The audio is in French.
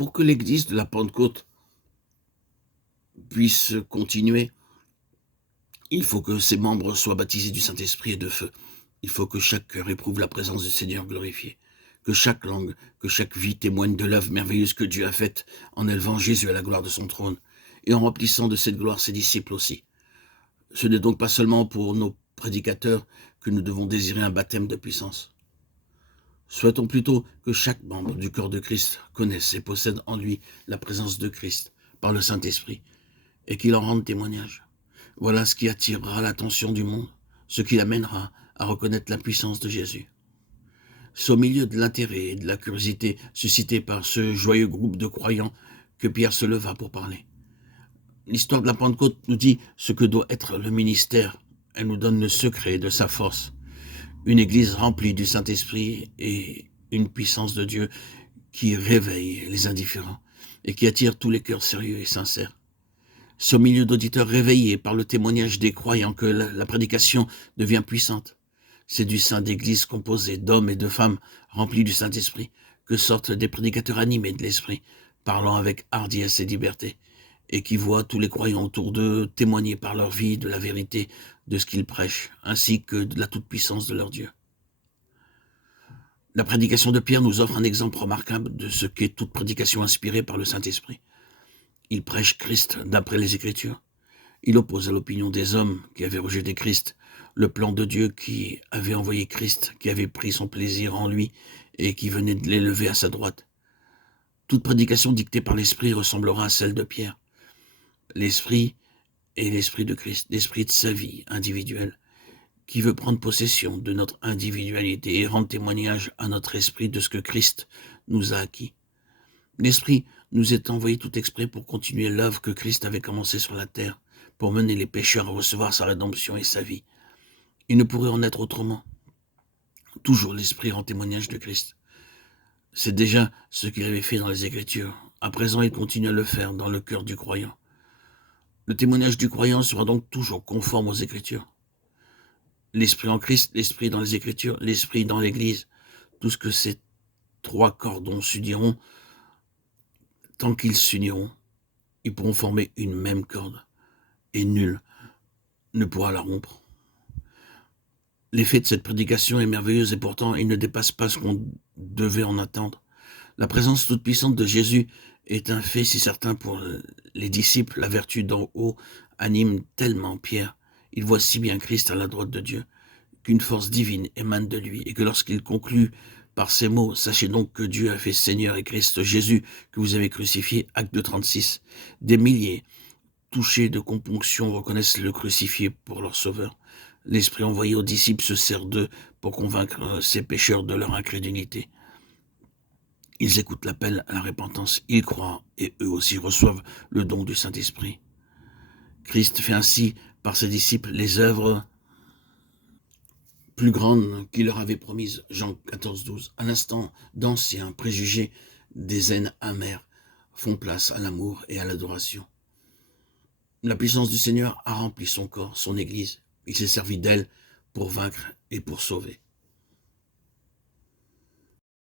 Pour que l'église de la Pentecôte puisse continuer, il faut que ses membres soient baptisés du Saint-Esprit et de feu. Il faut que chaque cœur éprouve la présence du Seigneur glorifié. Que chaque langue, que chaque vie témoigne de l'œuvre merveilleuse que Dieu a faite en élevant Jésus à la gloire de son trône et en remplissant de cette gloire ses disciples aussi. Ce n'est donc pas seulement pour nos prédicateurs que nous devons désirer un baptême de puissance. Souhaitons plutôt que chaque membre du corps de Christ connaisse et possède en lui la présence de Christ par le Saint-Esprit et qu'il en rende témoignage. Voilà ce qui attirera l'attention du monde, ce qui l'amènera à reconnaître la puissance de Jésus. C'est au milieu de l'intérêt et de la curiosité suscités par ce joyeux groupe de croyants que Pierre se leva pour parler. L'histoire de la Pentecôte nous dit ce que doit être le ministère. Elle nous donne le secret de sa force. Une église remplie du Saint-Esprit et une puissance de Dieu qui réveille les indifférents et qui attire tous les cœurs sérieux et sincères. C'est au milieu d'auditeurs réveillés par le témoignage des croyants que la prédication devient puissante. C'est du sein d'église composée d'hommes et de femmes remplis du Saint-Esprit que sortent des prédicateurs animés de l'Esprit, parlant avec hardiesse et liberté, et qui voient tous les croyants autour d'eux témoigner par leur vie de la vérité de ce qu'ils prêchent, ainsi que de la toute-puissance de leur Dieu. La prédication de Pierre nous offre un exemple remarquable de ce qu'est toute prédication inspirée par le Saint-Esprit. Il prêche Christ d'après les Écritures. Il oppose à l'opinion des hommes qui avaient rejeté Christ le plan de Dieu qui avait envoyé Christ, qui avait pris son plaisir en lui et qui venait de l'élever à sa droite. Toute prédication dictée par l'Esprit ressemblera à celle de Pierre. L'Esprit est l'Esprit de Christ, l'Esprit de sa vie individuelle, qui veut prendre possession de notre individualité et rendre témoignage à notre esprit de ce que Christ nous a acquis. L'Esprit nous est envoyé tout exprès pour continuer l'œuvre que Christ avait commencée sur la terre, pour mener les pécheurs à recevoir sa rédemption et sa vie. Il ne pourrait en être autrement. Toujours l'Esprit rend témoignage de Christ. C'est déjà ce qu'il avait fait dans les Écritures. À présent, il continue à le faire dans le cœur du croyant. Le témoignage du croyant sera donc toujours conforme aux Écritures. L'Esprit en Christ, l'Esprit dans les Écritures, l'Esprit dans l'Église. Tout ce que ces trois cordons s'uniront, tant qu'ils s'uniront, ils pourront former une même corde. Et nul ne pourra la rompre. L'effet de cette prédication est merveilleuse et pourtant il ne dépasse pas ce qu'on devait en attendre. La présence toute puissante de Jésus est un fait si certain pour les disciples. La vertu d'en haut anime tellement Pierre. Il voit si bien Christ à la droite de Dieu qu'une force divine émane de lui et que lorsqu'il conclut par ces mots, sachez donc que Dieu a fait Seigneur et Christ Jésus que vous avez crucifié, acte 2:36. Des milliers touchés de componction reconnaissent le crucifié pour leur sauveur. L'Esprit envoyé aux disciples se sert d'eux pour convaincre ces pécheurs de leur incrédulité. Ils écoutent l'appel à la repentance, ils croient et eux aussi reçoivent le don du Saint-Esprit. Christ fait ainsi par ses disciples les œuvres plus grandes qu'il leur avait promises. Jean 14:12. À l'instant, d'anciens préjugés, des haines amères font place à l'amour et à l'adoration. La puissance du Seigneur a rempli son corps, son Église. Il s'est servi d'elle pour vaincre et pour sauver.